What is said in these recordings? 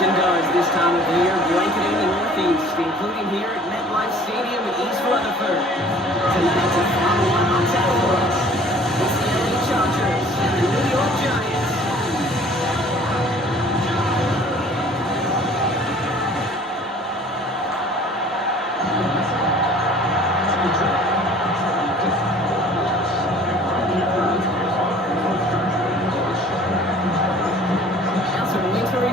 often does this time of year, blanketing the Northeast, including here at MetLife Stadium in East Rutherford. Tonight's a fun one on tap for us. It's the LA Chargers and the New York Giants.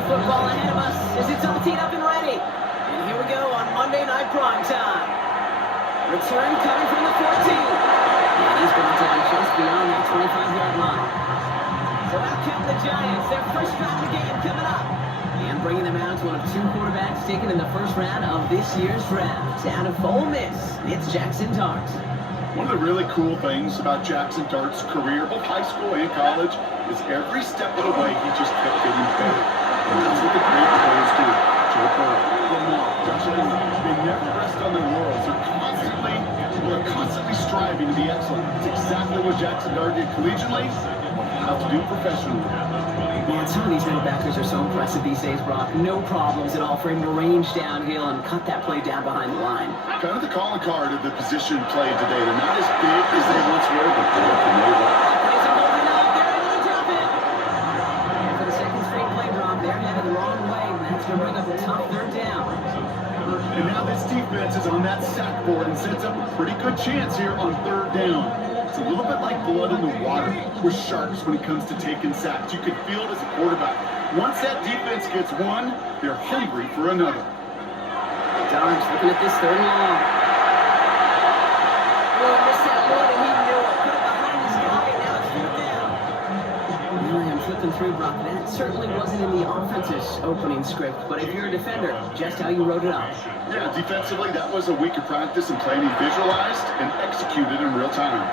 Football ahead of us as it's all teed up and ready. And here we go on Monday Night Prime Time. Return coming from the 14. And he's brought down just beyond that 25-yard line. So out come the Giants. Their first drive of the game coming up. And bringing them out to one of two quarterbacks taken in the first round of this year's draft. Out of Ole Miss, it's Jackson Dart. One of the really cool things about Jackson Dart's career, both high school and college, is every step of the way he just kept getting better. And that's what the great players do. Joe Burrow, Lamar, Josh Allen, they never rest on their laurels. They're constantly striving to be excellent. It's exactly what Jackson Dart did collegiately, how to do professionally. Man, some of these linebackers are so impressive these days, Brock. No problems at all for him to range downhill and cut that play down behind the line. Kind of the calling card of the position played today. They're not as big as they once were, but boy, can they run. They're headed the wrong way, and that's going to bring up a tough third down. And now this defense is on that sack board and sets up a pretty good chance here on third down. It's a little bit like blood in the water with sharks when it comes to taking sacks. You can feel it as a quarterback. Once that defense gets one, they're hungry for another. Darnold's looking at this third and long. Oh, he missed that one, and he knew it. Put it behind his guy, and now it's fourth down. I'm flipping through, Brock. That certainly wasn't in the offense's opening script, but if you're a defender, just how you wrote it up. Yeah, defensively, that was a week of practice and planning visualized and executed in real time.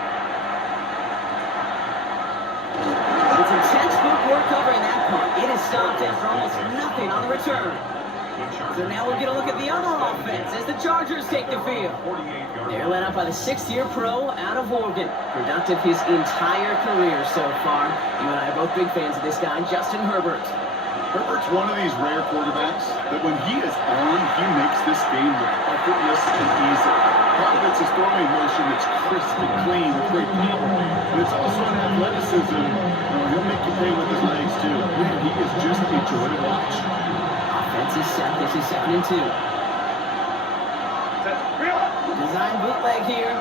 It's a textbook work covering that punt. It is stopped after almost nothing on the return. So now we'll get a look at the other offense as the Chargers take the field. They're led up by the sixth-year pro out of Oregon. Productive his entire career so far. You and I are both big fans of this guy, Justin Herbert. Herbert's one of these rare quarterbacks that when he is on, he makes this game look effortless and easy. Part of it's his throwing motion that's crisp and clean with great power. But it's also an athleticism. He'll make you pay with his legs, too. Man, he is just a joy to watch. Offense is set. This is 2nd and 2. Design bootleg here.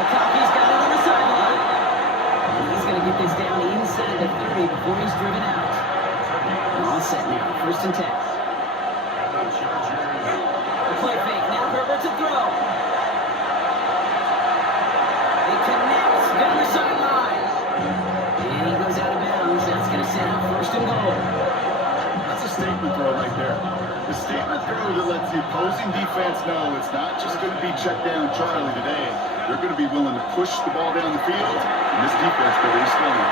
McConkey's got it on the sideline. And he's going to get this down inside the 30 before he's driven out. All set now. 1st and 10. The play fake. Now Herbert to throw. It connects down the sideline. And he goes out of bounds. That's going to set up 1st and goal. That's a statement throw right there. The statement throw that lets the opposing defense know it's not just going to be check down Charlie today. They're going to be willing to push the ball down the field, and this defense will be strong.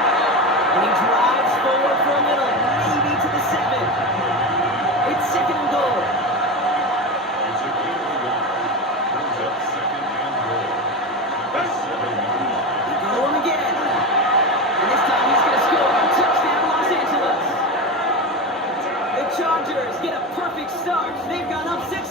And he drives forward for a little, maybe to the 7. It's 2nd and goal. It's a game of 1. Brings up 2nd and goal. That's 7 yards. They go to him again. And this time he's going to score. Touchdown, Los Angeles. The Chargers get a perfect start. They've gone up 6-0.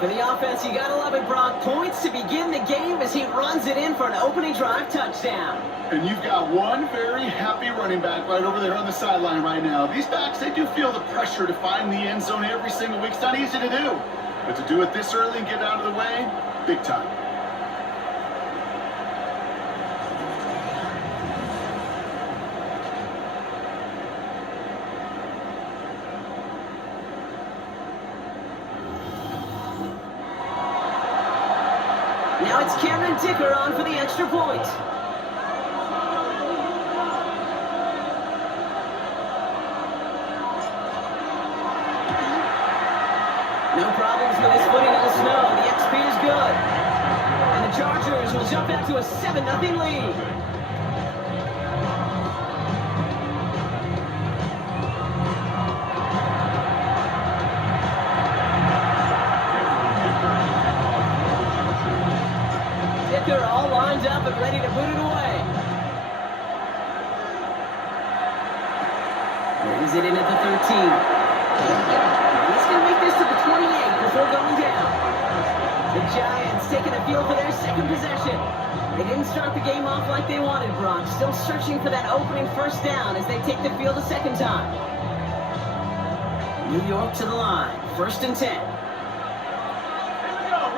For the offense, you gotta love it, Brock. Points to begin the game as he runs it in for an opening drive touchdown. And you've got one very happy running back right over there on the sideline right now. These backs, they do feel the pressure to find the end zone every single week. It's not easy to do. But to do it this early and get out of the way, big time. Now it's Cameron Dicker on for the extra point. No problems with his footing in the snow. The XP is good. And the Chargers will jump out to a 7-0 lead. Dicker all lined up and ready to boot it away. Brings it in at the 13. He's going to make this to the 28 before going down. The Giants taking a field for their second possession. They didn't start the game off like they wanted, Brock. Still searching for that opening first down as they take the field a second time. New York to the line. 1st and 10. Here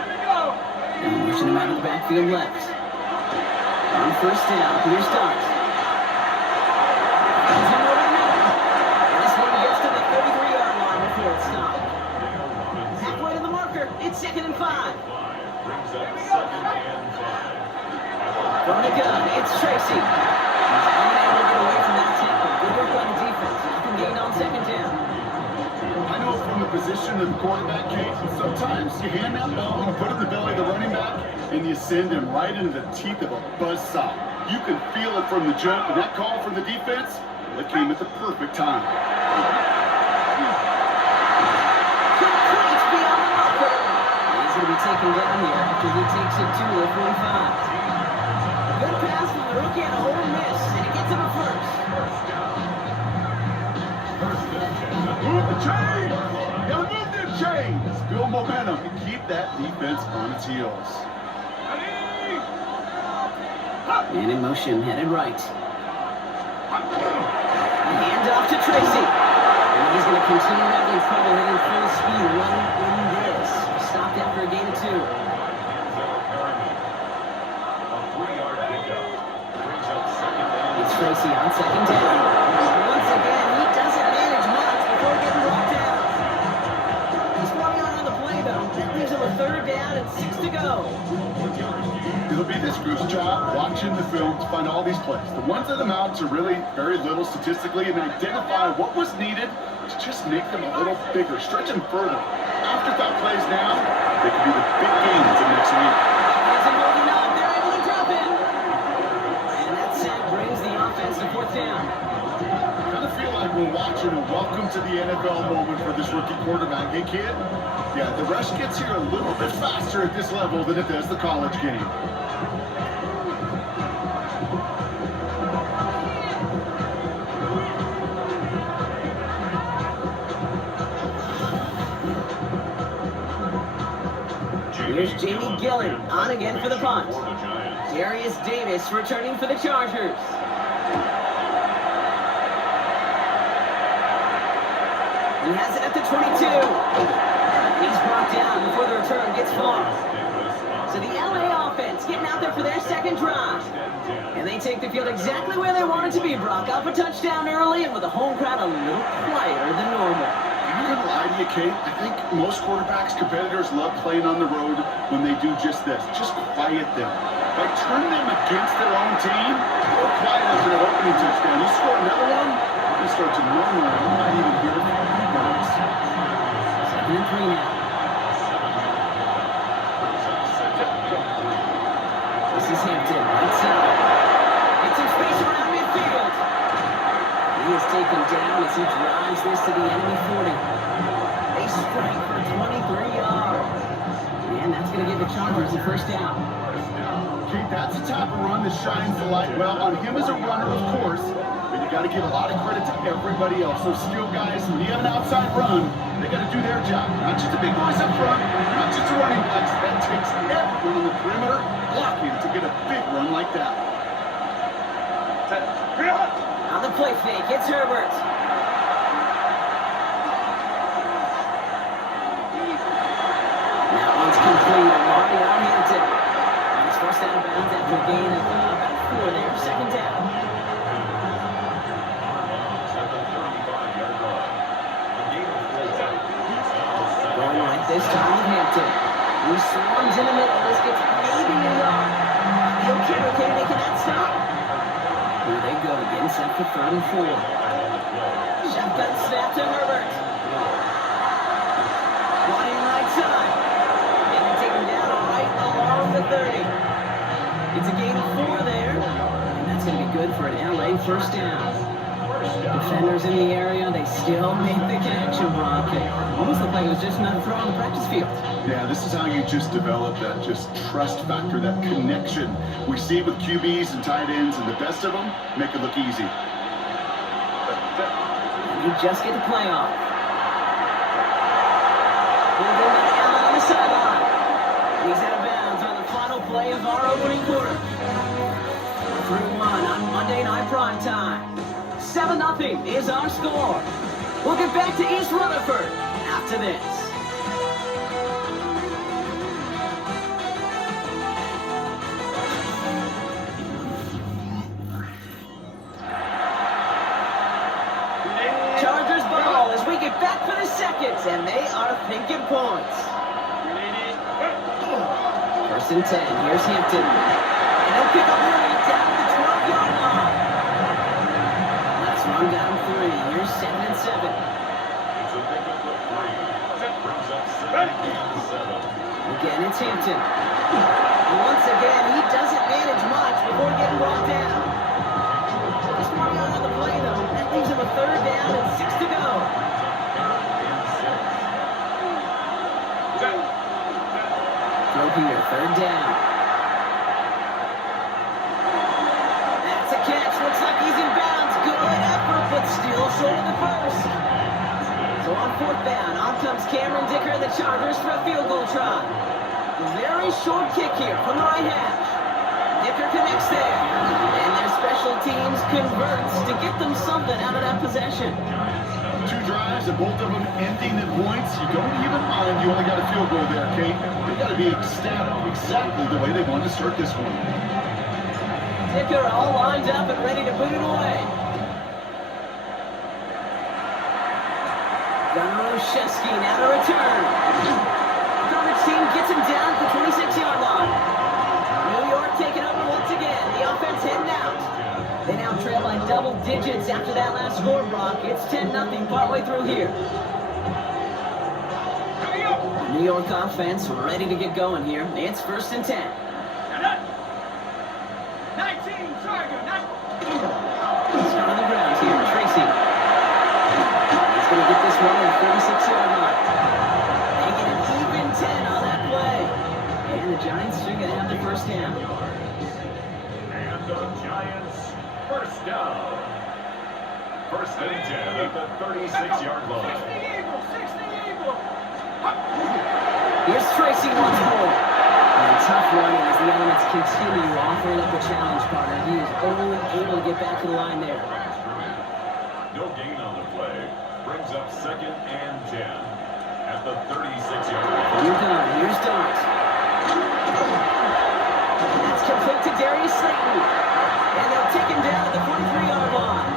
we go. And pushing him out of the backfield left. On 1st down, here's Dart. Runs him over the middle. And this one gets to the 33-yard line before it's stopped. Halfway to the marker. It's 2nd and 5. Brings up 2nd and 5. From the gun, it's Tracy. He's unable to get away from that tackle. Good work on the defense. Nothing gained on 2nd down. I know from the position of the quarterback, Kate, sometimes you hand that ball and put it in the belly of the running back, and you send him right into the teeth of a buzzsaw. You can feel it from the jump, and that call from the defense, it came at the perfect time. Complete beyond the marker. He's going to be taken down here after he takes it to the 45. Good pass from the rookie and a Ole Miss, and he gets him a first. Move the chains! You gotta move them chains! Build momentum and keep that defense on its heels. And in motion, headed right. Hand off to Tracy. And he's going to continue having trouble hitting full speed running in this. Stopped after a gain of 2. A 3-yard pickup. Brings up 2nd and It's Tracy on 2nd down. Once again, he doesn't manage much before getting brought down. He's running on the play, though. That leaves him a 3rd down and 6 to go. It'll be this group's job watching the film to find all these plays. The ones that amount to really very little statistically and identify what was needed to just make them a little bigger, stretch them further. Afterthought plays now, they could be the big gains of next week. Isn't moving up. They're able to drop it. And that sack brings the offense to 4th down. I kind of feel like we're watching a welcome to the NFL moment for this rookie quarterback. Hey, kid? Yeah, the rush gets here a little bit faster at this level than it does the college game. Here's Jamie Gillen on again for the punt. for the Giants. Darius Davis returning for the Chargers. He has it at the 22. He's brought down before the return gets far. So the LA offense getting out there for their second drive. And they take the field exactly where they want it to be, Brock. Up a touchdown early and with a home crowd a little quieter than normal. I'm not gonna lie to you, Kate. I think most quarterbacks, competitors love playing on the road when they do just this. Just quiet them. By turning them against their own team, they're quiet after that opening touchdown. You score another one, you start to murmur. I'm not even here for you guys. 2nd and 3 now. This is Hampton, right side. It's some space around midfield. He is taken down as he drives this to the enemy 40. They strike for 23 yards. And that's going to give the Chargers a 1st down. Kate, that's the type of run that shines the light well on him as a runner, of course. But you got to give a lot of credit to everybody else. Those skilled guys, when you have an outside run, they got to do their job. Not just the big boys up front, not just the running backs. That takes everyone on the perimeter blocking to get a big run like that. On the play fake, it's Herbert. That one's complete. Mario Hampton. And he's forced out of bounds after a gain of about 4 there. 2nd down. Going right this time with Hampton. He swarms in the middle. This gets maybe a yard. Okay, making that stop. Here they go again, set for 3rd and 4. Shotgun snap to Herbert. Running right side. And they take him down right along the 30. It's a gain of 4 there. And that's going to be good for an LA 1st down. Defenders in the area, they still make the connection, Brock. It almost looked like it was just another throw on the practice field. Yeah, this is how you just develop that just trust factor, that connection. We see it with QBs and tight ends, and the best of them make it look easy. And he just get the play off. Pulled in by Allen on the sideline. And he's out of bounds on the final play of our opening quarter. 3-1 on Monday Night Primetime. 7-0 is our score. We'll get back to East Rutherford after this. Chargers ball as we get back for the second, and they are thinking points. First and 10, here's Hampton. And they'll pick up Rooney down to the 12-yard line. Let's run down 3, here's 7 and 7. It's a pickup of 3. That brings up 7 and 7. Again, it's Hampton. And once again, he doesn't manage much before getting brought down. Just running out of the play, though. That leaves him a 3rd down and 6 to go. Throw here, 3rd down. That's a catch. Looks like he's in bounds. Good effort, but still short of the first. So on 4th down, on comes Cameron Dicker, the Chargers for a field goal try. A very short kick here from the right hash. Dicker connects there. And their special teams converts to get them something out of that possession. 2 drives and both of them ending in points. You don't even mind. You only got a field goal there, Kate. You got to be ecstatic exactly the way they wanted to start this one. Dicker all lined up and ready to put it away. Gunnar now to return. Garbage team gets him down at the 26-yard line. New York taking over once again. The offense heading out. They now trail by double digits after that last score, Brock. It's 10-0 partway through here. The New York offense ready to get going here. It's 1st and 10. 19, Tiger, Start on the ground here. Tracy. He's going to get this one at the 36-yard line. Making an even 10 on that play. And the Giants are going to have the 1st down. And the Giants, 1st down. 1st and 10 at the 36-yard line. 60 Eagle. Here's Tracy once more. And tough running as the elements continue offering up a challenge, partner. He is only able to get back to the line there. No gain on the play. Brings up 2nd and 10 at the 36-yard line. You're done. Here's Dart. That's complete to Darius Slayton. And they'll take him down at the 43-yard line.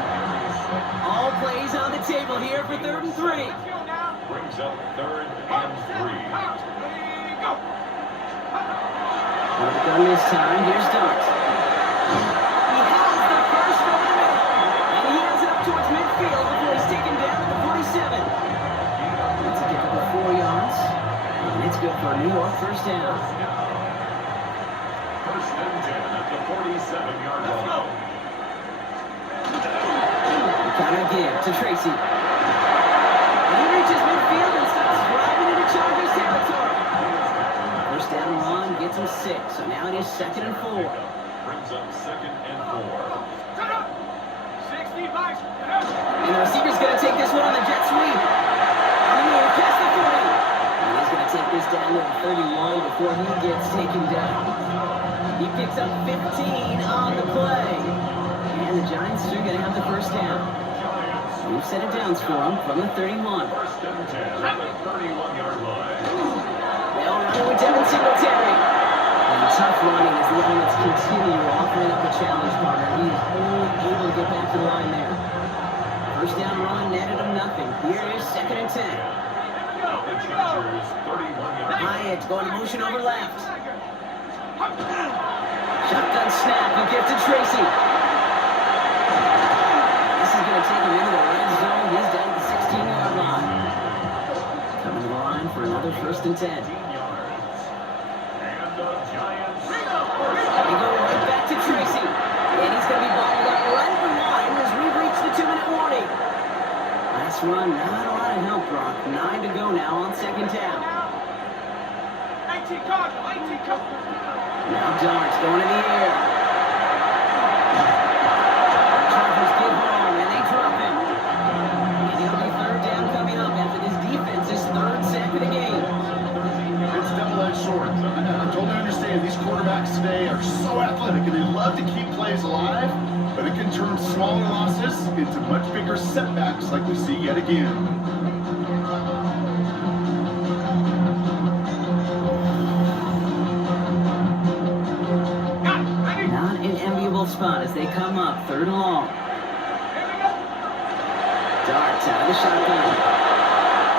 All plays on the table here for 3rd and 3. Brings up 3rd and 3. Well done this time. Here's Dart. He has the first over the middle. And he has it up towards midfield before he's taken down at the 47. That's a kick up of 4 yards. And it's good for a New York 1st down. 1st and 10 at the 47-yard line. Counter give to Tracy. And he reaches midfield and starts driving into Chargers territory. 1st down run gets him 6. So now it is 2nd and 4. Brings up 2nd and 4. 60 bucks. And the receiver's going to take this one on the jet sweep. On the move past the 40. And he's going to take this down to the 31 before he gets taken down. He picks up 15 on the play. And the Giants are going to have the 1st down. We've set it down for him from the 31. 1st and 10 at the 31-yard line. They'll run it with Devin Singletary. And tough running as the elements continue offering up a challenge, partner. He is only able to get back to the line there. 1st down run netted him nothing. Here is 2nd and 10. The Chargers, 31-yard line. Hyatt going to motion over left. Shotgun snap, he gives to Tracy. This is going to take him into the red zone. He's down at the 16-yard line. Coming to the line for another 1st and 10. 15 yards. And the Giants. They go right back to Tracy. And he's going to be bottled up right at the line as we reach the 2-minute warning. Last run, not a lot of help, Brock. 9 to go now on 2nd down. 18 Cardinal. Now Dart's going in the air. Chargers get home and they drop him. And keep plays alive, but it can turn smaller losses into much bigger setbacks like we see yet again. Not an enviable spot as they come up, 3rd and long. Darts out of the shotgun.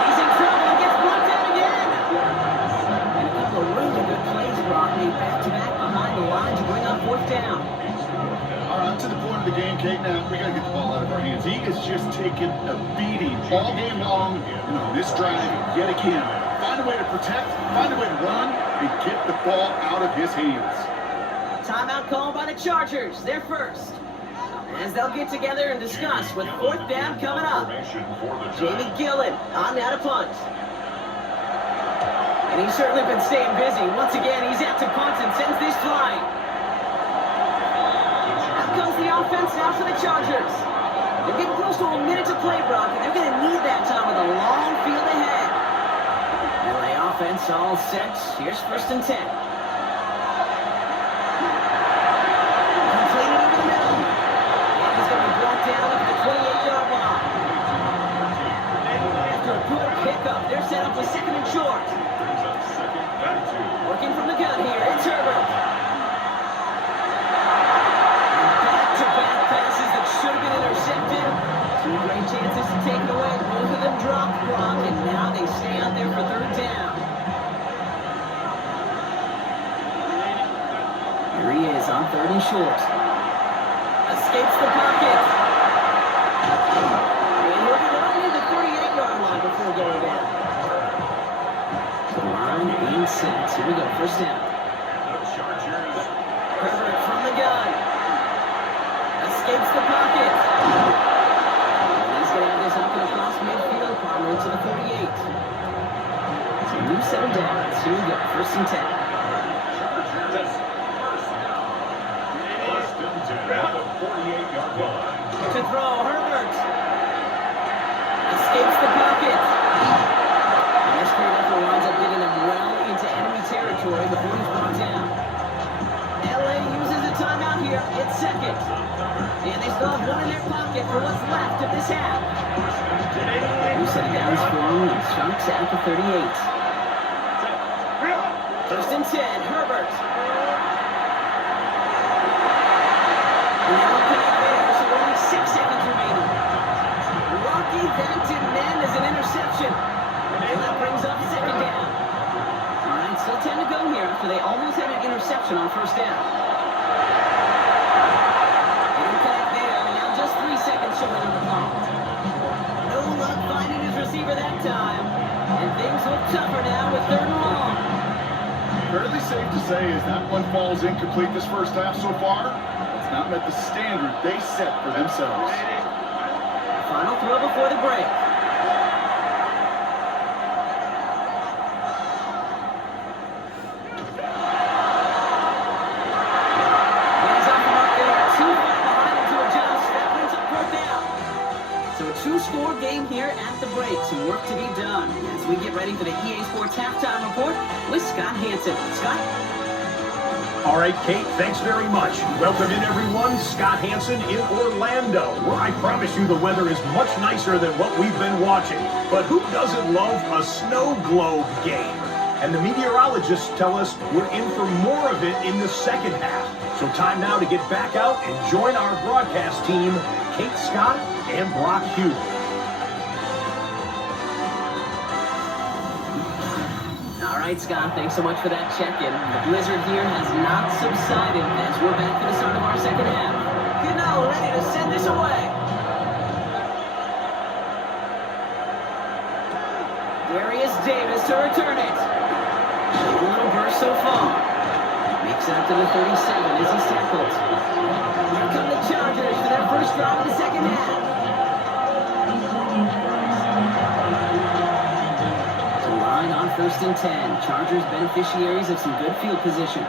He's in trouble and gets brought down again. And a couple of really good plays brought me back-to-back behind the line to bring up 4th down. All right, to the point of the game, Kate. Now, we got to get the ball out of our hands. He is just taking a beating all game long. And on this drive, yet again, find a way to protect, find a way to run, and get the ball out of his hands. Timeout called by the Chargers. They're first. As they'll get together and discuss with 4th down coming up. Jamie Gillen on now to punt. And he's certainly been staying busy. Once again, he's out to punt and sends this flying. Out comes the offense now for the Chargers. They're getting close to a minute to play, Brock, and they're going to need that time with a long field ahead. LA offense all set. Here's 1st and 10. Completed over the middle. And he's going to be brought down at the 28-yard line. After a good pickup, they're set up with 2nd and short. Working from the gun here, it's Herbert. Back-to-back passes that should have been intercepted. 2 great chances to take it away. Both of them dropped, Brock, and now they stay out there for 3rd down. Here he is on 3rd and short. Escapes the pocket. And he'll be right near the 38-yard line before going down. The line being set. Here we go, 1st down. Herbert from the gun. Escapes the pocket. And he's going to have this up and across midfield, probably to the 48. So new 7 downs. Here we go, 1st and 10. To throw, Herbert. Escapes the pocket. And this great effort winds up getting them well into enemy territory before he's brought down. LA uses a timeout here. It's 2nd. And they still have 1 in their pocket for what's left of this half. New set of downs for him, and Sharks at the 38. 1st and 10, Herbert. And now connect there, so only 6 seconds remaining. Rocky, that didn't end as an interception. And that brings up 2nd down. All right, still 10 to go here after they almost had an interception on 1st down. They don't connect there, and now just 3 seconds short on the clock. No luck finding his receiver that time. And things look tougher now with 3rd and long. Fairly safe to say as that one falls incomplete this first half so far. It's not met the standard they set for themselves. Final throw before the break. And he's off the mark there. 2 behind him to adjust. That brings up 4th down. So a 2-score game here at the break. Some work to be done as we get ready for the EA Sports Halftime Report with Scott Hansen. Scott? All right, Kate, thanks very much. Welcome in, everyone. Scott Hansen in Orlando, where I promise you the weather is much nicer than what we've been watching. But who doesn't love a snow globe game? And the meteorologists tell us we're in for more of it in the 2nd half. So time now to get back out and join our broadcast team, Kate Scott and Brock Hughes. All right, Scott, thanks so much for that check-in. The blizzard here has not subsided as we're back for the start of our 2nd half. Gano ready to send this away. Darius Davis to return it. A little burst so far. Makes it up to the 37 as he's tackled. Here come the Chargers for their first drive of the 2nd half. On 1st and 10, Chargers beneficiaries of some good field position.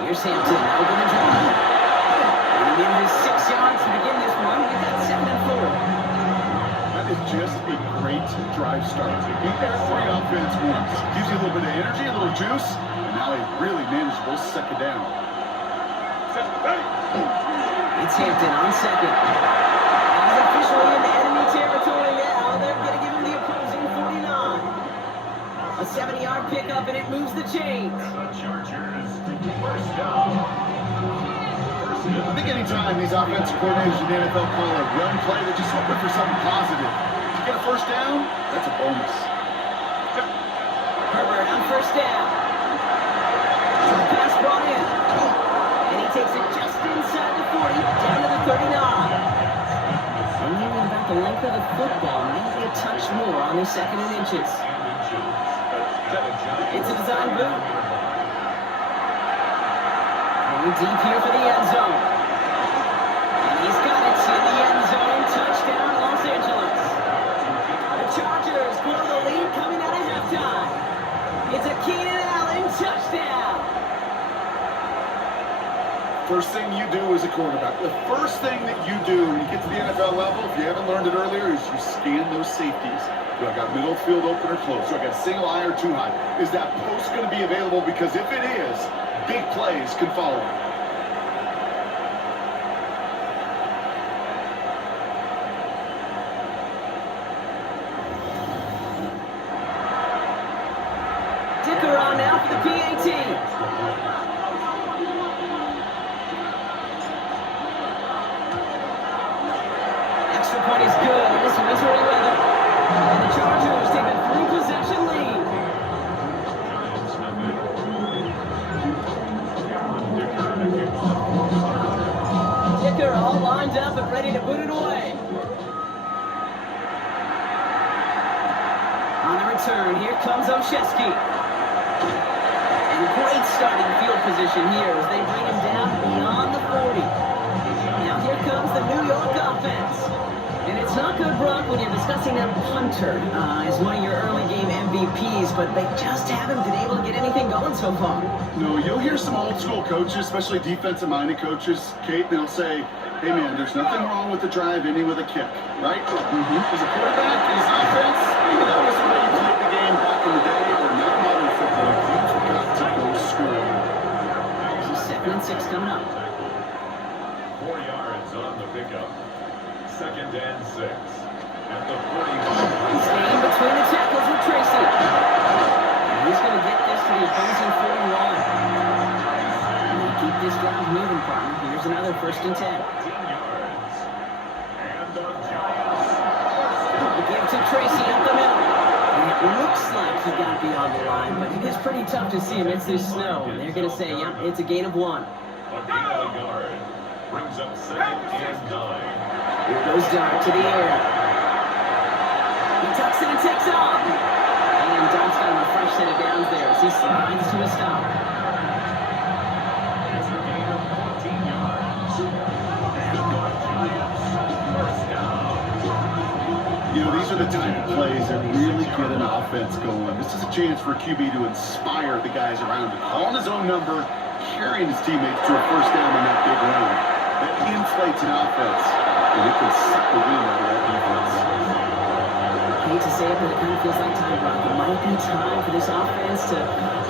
Here's Hampton, open and drawn. And he his 6 yards to begin this one. We got 2nd and 4. That is just a great drive start. Beat every offense once. Gives you a little bit of energy, a little juice, and now a really manageable 2nd down. It's Hampton on second. He's officially in enemy territory now. They're going to give him the opposing 49. A 70-yard pickup, and it moves the chains. The Chargers, first down. I think anytime these offensive coordinators in the NFL call a run play, they're just hoping for something positive. If you get a first down, that's a bonus. Herbert on first down. The pass brought in. And he takes it just inside the 40, down to the 39. Only about the length of the football, maybe a touch more on the second and inches. It's a design boot. Going deep here for the end zone. And he's got it in the end zone. Touchdown, Los Angeles. The Chargers grow the lead coming out of halftime. It's a Keenan Allen touchdown. First thing you do as a quarterback, the first thing that you do when you get to the NFL level, if you haven't learned it earlier, is you scan those safeties. Do I got middle field open or close? Do I got single high or two high? Is that post going to be available? Because if it is, big plays can follow. Dicker on now for the PAT. Extra point is good in this misery weather. And the Chargers take a 3-possession lead. Dicker all lined up and ready to put it away. On the return, here comes Olszewski. And great starting field position here as they bring him down beyond the 40. Now here comes the New York offense. And it's not good, Brock, when you're discussing that punter as one of your early game MVPs, but they just haven't been able to get anything going so far. No, you'll hear some old school coaches, especially defensive-minded coaches, Kate, they'll say, hey man, there's nothing wrong with the drive ending with a kick, right? As a quarterback, in his offense, maybe that was the way you played the game back in the day, or not modern football. You forgot to go score. This is 2nd and 6 coming up. 4 yards on the pickup. 2nd and 6. At the 45. He's staying between the tackles with Tracy. And he's going to get this to the opposing 41. Keep this drive moving, partner. Here's another 1st and 10. 14 yards. And the Giants. The give to Tracy up the middle. And it looks like he got beyond the line, but it is pretty tough to see amidst this snow. And they're going to say, yep, it's a gain of 1. A gain of a yard. Brings up 2nd and 9. Here goes Dart to the air. He tucks it and takes off. And Dart's got him a fresh set of downs there as he slides to a stop. It's a gain of 14 yards. And the Giants, first down. You know, these are the type of plays that really get an offense going. This is a chance for a QB to inspire the guys around him. Calling his own number, carrying his teammates to a first down on that big run. That inflates an offense, and it can suck the wind out of that defense. I hate to say it, but it kind of feels like time, Brock. It might be time for this offense to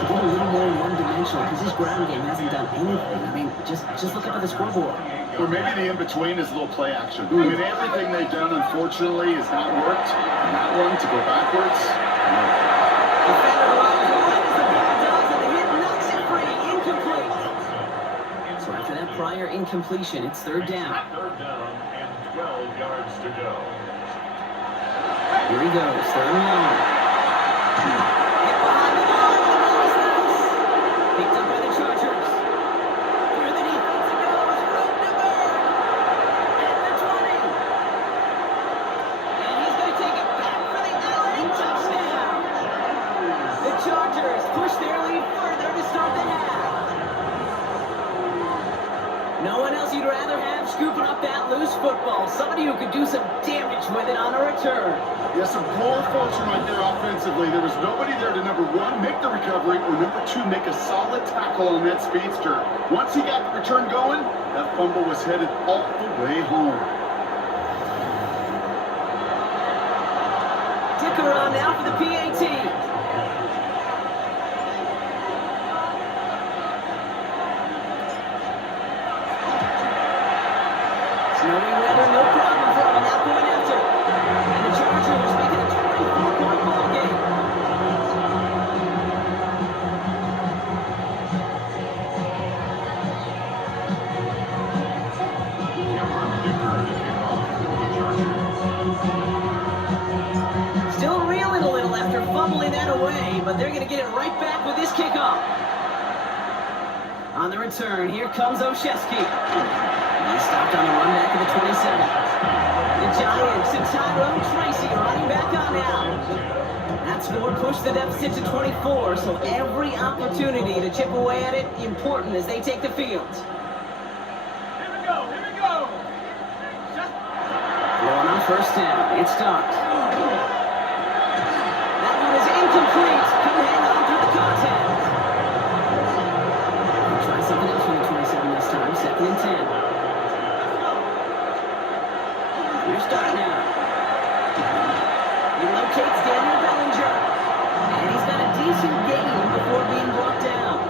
get a little more one-dimensional because this ground game hasn't done anything. I mean, just look up at the scoreboard. Or maybe the in-between is a little play action. I mean, everything they've done, unfortunately, has not worked. And that one, to go backwards, no. Defender arrives right as the ball does, and the hit knocks it free. Incomplete. So after that prior incompletion, it's 3rd down. 3rd down and 12 yards to go. Here he goes, 3rd and long. Hit behind the line, the ball is loose. Picked up by the Chargers. Through the defense it goes, Rotenberg. At the 20. And he's going to take it back for the Allen touchdown. The Chargers push their lead further to start the half. No one else you'd rather have scooping up that loose football. Somebody who could do some damage with it on a return. Yes, some poor fortune right there offensively. There was nobody there to, number 1, make the recovery, or number 2, make a solid tackle on that speedster. Once he got the return going, that fumble was headed all the way home. Dicker on now for the PAT. the return. Here comes Olszewski. He's stopped on the run back of the 27. The Giants and Tyrone Tracy running back on now. That score pushed the deficit to 24, so every opportunity to chip away at it important as they take the field. Here we go, here we go. Going on first down, it's Starks. That one is incomplete. Couldn't hang on through the contact. We'll try something else from the 27 this time. 2nd and 10. Here's Stark now. He locates Daniel Bellinger. And he's got a decent gain before being brought down.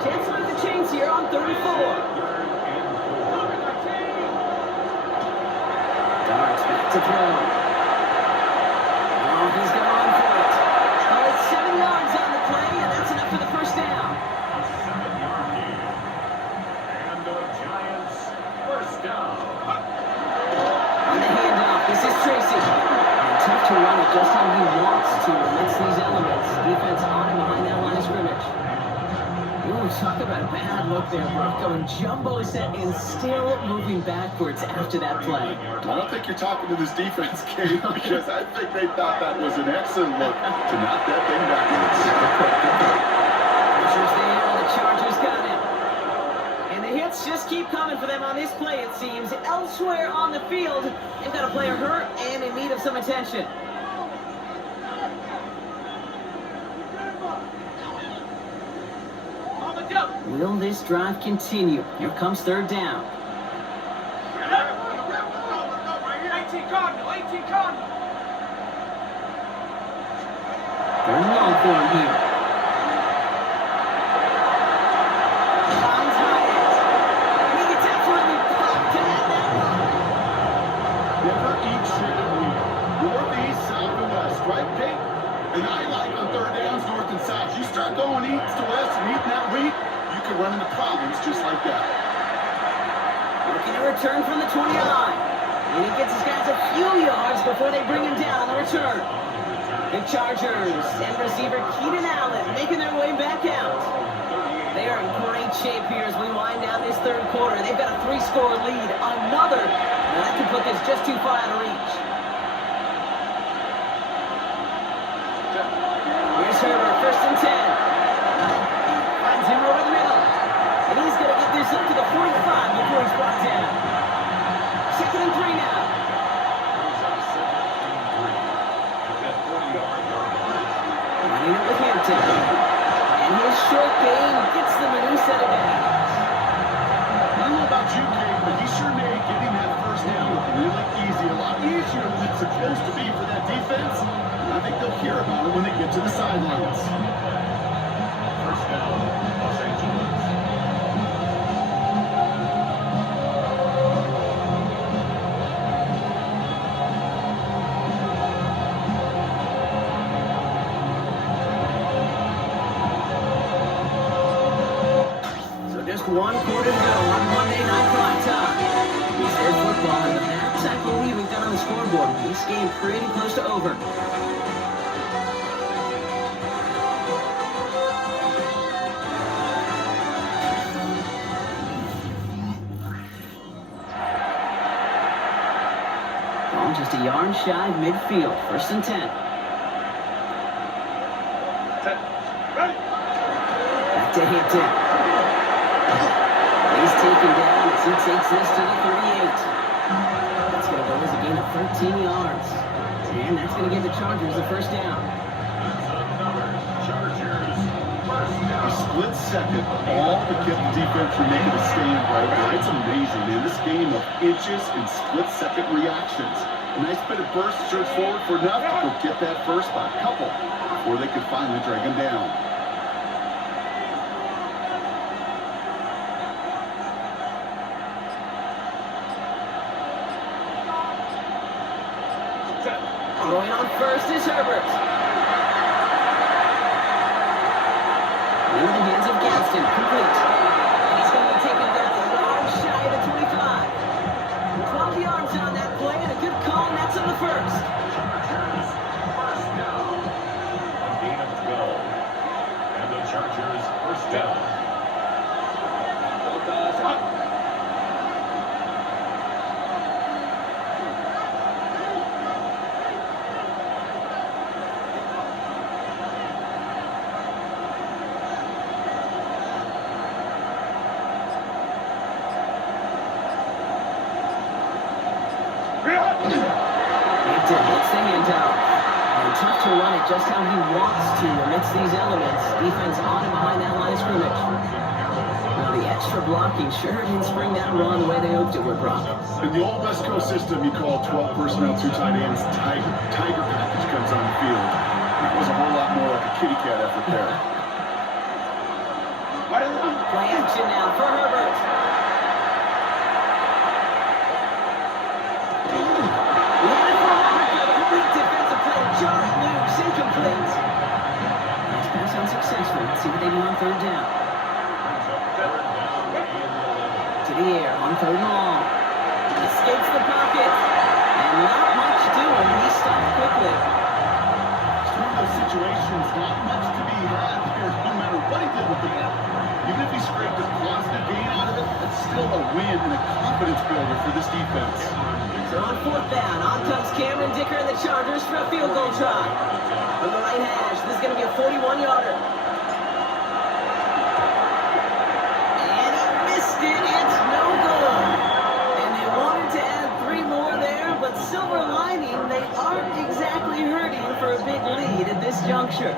Chance to make the chains here on 34. Darts back to throw. Oh, he's going to run for it. Oh, it's 7 yards on the play, and that's enough for the first down. A 7-yard gain. And the Giants first down. On the handoff, this is Tracy. And tough to run it just how he wants to amidst these elements. Defense on him behind that line of scrimmage. Ooh, talk about a bad look there, Brock. Going jumbo set and still moving backwards after that play. I don't think you're talking to this defense, Kate, because I think they thought that was an excellent look to knock that thing backwards. Pressure's there, the Chargers got him. And the hits just keep coming for them on this play, it seems. Elsewhere on the field, they've got a player hurt and in need of some attention. On the jump. Will this drive continue? Here comes 3rd down. 18 Cardinal, 18 Cardinal. 3rd and long for him here. Finds Hyatt. And he gets absolutely popped to end that one. Never eat shit and leave. Northeast, south, and west, right, Kate? And I like on 3rd downs, north and south. You start going east to west and eating that wheat, you can run into problems just like that. Looking to return from the 20-line. And he gets his guys a few yards before they bring him down on the return. The Chargers and receiver Keenan Allen making their way back out. They are in great shape here as we wind down this 3rd quarter. They've got a 3-score lead. Another. Now that could put this just too far out of reach. Here's Herbert, 1st and 10. Finds him over the middle. And he's going to get this up to the 45 before he's brought down. 2nd and 3 now. Running it with Hampton. And his short game gets them a new set of downs. I don't know about you, Kate, but he sure made getting that first down look really easy. A lot easier than it's supposed to be for that defense. And I think they'll hear about it when they get to the sidelines. First down, Los Angeles. Just 1 quarter to go on Monday Night Prime Time. It's their football, and the Pats, I believe, we've got on the scoreboard. This game pretty close to over. Ball just a yard shy of midfield. 1st and 10. Back to Hampton. He's taken down as he takes this to the 38. That's going to go as a gain of 13 yards. And that's going to give the Chargers the first down. Chargers first down. A split second, all to get the defense from making a stand right there. It's amazing, man. This game of inches and split-second reactions. A nice bit of burst, surge forward for enough to go get that first by a couple before they could finally drag him down. Going on first is Herbert. Into the hands of Gaston, complete. And he's going to be taken down a yard shy of the 25. 12 yards on that play, and a good call, and that's on the first. Chargers first down. A gain of 12. And the Chargers first down. to run it just how he wants to amidst these elements. Defense on and behind that line of scrimmage. Now the extra blocking sure didn't spring that run the way they hoped it would, Brock. In the old West Coast system, you call 12 personnel, 2 tight ends, tiger package comes on the field. That was a whole lot more like a kitty cat effort there. Play action now for Herbert. Great defensive play. Jarring loose, incomplete. Nice pass unsuccessful. Let's see what they do on third down. To the air on third and long. Escapes the pocket. And not much doing. He stopped quickly. It's one of those situations, not much to be had here, no matter what he did with the ball. Even if he scraped a positive gain out of it, it's still a win and a confidence builder for this defense. So on fourth down, on comes Cameron Dicker and the Chargers for a field goal try. From the right hash, this is going to be a 41-yarder. And he missed it. It's no good. And they wanted to add 3 more there, but silver lining, they aren't exactly hurting for a big lead at this juncture.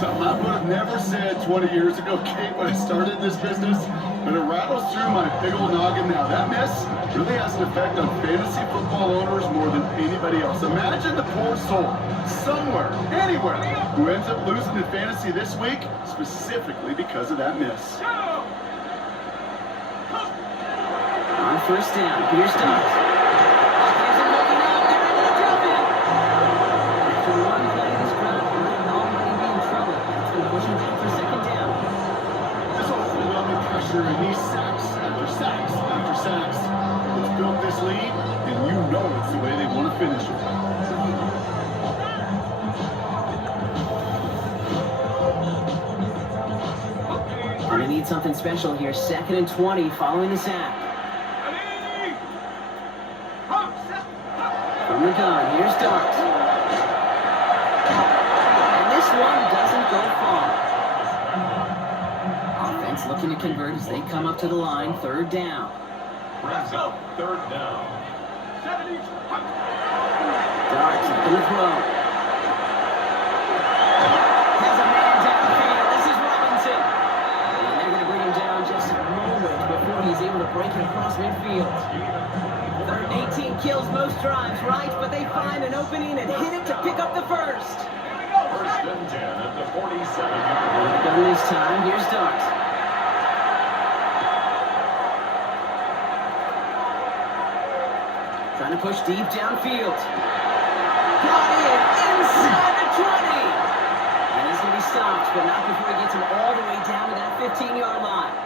Something I would have never said 20 years ago, Kate, when I started this business, but it rattles through my big old noggin now. That miss really has an effect on fantasy football owners more than anybody else. Imagine the poor soul, somewhere, anywhere, who ends up losing in fantasy this week, specifically because of that miss. On first down, here's Dobbs. Here's him looking out, they're able to drop it. After one play, this crowd might already be in trouble. It's going to push him down for second down. This overwhelming pressure and these sacks after sacks after sacks. It's built this lead, and you know it's the way they want to finish it. Going to need something special here. 2nd and 20 following the sack. From the gun, here's Darts. And this one doesn't go far. Offense looking to convert as they come up to the line. 3rd down. Brings up 3rd down. Darts in the throw. Has a man downfield. This is Robinson. And they're going to bring him down just a moment before he's able to break it across midfield. 3rd and 18 kills most drives, right? But they find an opening and hit it to pick up the first. 1st and 10 at the 47-yard line. Done this time. Here's Darts. Trying to push deep downfield. Got in inside the 20. And he's going to be stopped, but not before he gets him all the way down to that 15-yard line.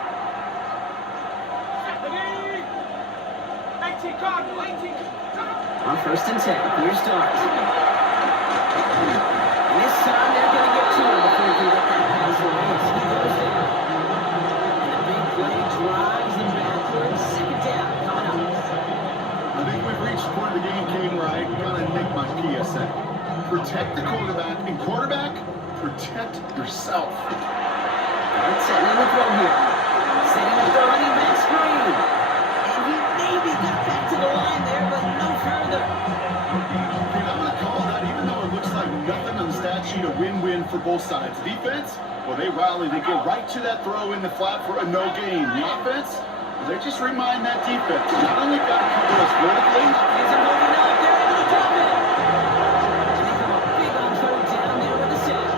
18 Cardinal, 18. On 1st and 10, here's Darts. And this time they're going to get to him before he can get that pass away as he goes down. And the big play drives them backwards. 2nd down coming up. I think we've reached the point of the game, Kane, where I gotta make my PSA. Protect the quarterback, and quarterback, protect yourself. Darts setting in the throw here. Setting up the running back screen. And he maybe got back to the line there, but no further. And I'm gonna call that, even though it looks like nothing on the stat sheet, a win-win for both sides. Defense, well, they rally, they get right to that throw in the flat for a no gain. The offense, they just remind that defense, not only got to cover us vertically, He's moving up, they're able to drop it. And they come up big on 3rd down there with the sack.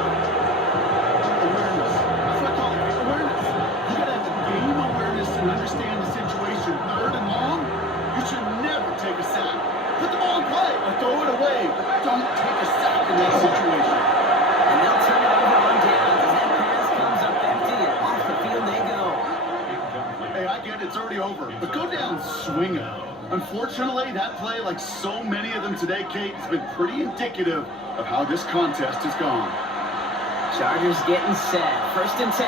awareness. That's what I call it, awareness. You gotta have the game awareness and understand the situation. 3rd and long, you should never take a sack. Put the ball in play or throw it away, but don't take a sack in that situation. And they'll turn it over on downs as that pass comes up empty and off the field they go. Hey, I get it, it's already over, but go down swinging. Unfortunately, that play, like so many of them today, Kate, has been pretty indicative of how this contest has gone. Chargers getting set. 1st and 10.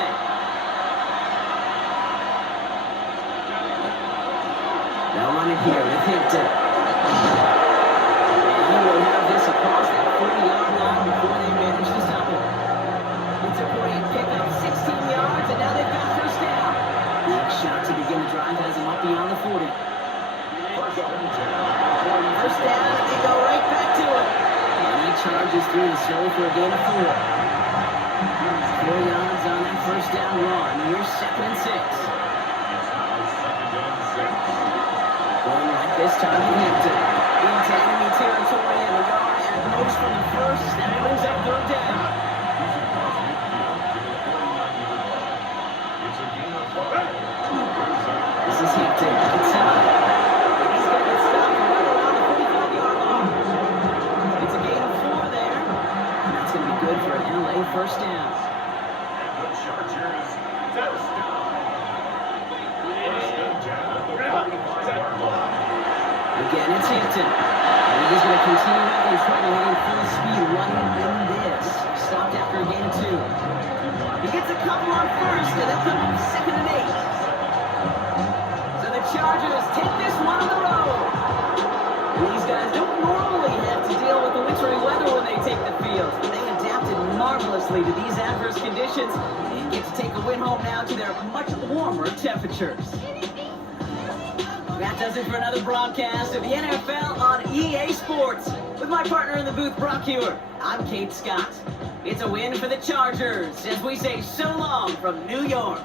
They'll run it here with Hinkton. And he will have this across that 40-yard line before they manage to stop it. It's a great pickup, 16 yards, and now they've got 1st down. Big shot to begin the drive has him up beyond the 40. 1st down, and they go right back to it. And each charges through the slow for a gain of 4. 4 yards on that first down run. Here's 2nd and 6. Going right this time to Hampton. Into enemy territory and a yard at most from the first. That brings up 3rd down. This is Hampton outside. He's going to get stopped right around the 45-yard line. It's a gain of 4 there. And that's going to be good for an LA first down. The Chargers first down. Again, it's Hampton. And he's going to continue having trouble hitting full speed running in this. Stopped after a gain of 2. He gets a couple on first, and they'll come up 2nd and 8. So the Chargers take this one on the road. And these guys don't normally have to deal with the wintry weather when they take the field. They adapted marvelously to these adverse conditions and get to take a win home now to their much warmer temperatures. That does it for another broadcast of the NFL on EA Sports. With my partner in the booth, Brock Hewer, I'm Kate Scott. It's a win for the Chargers as we say so long from New York.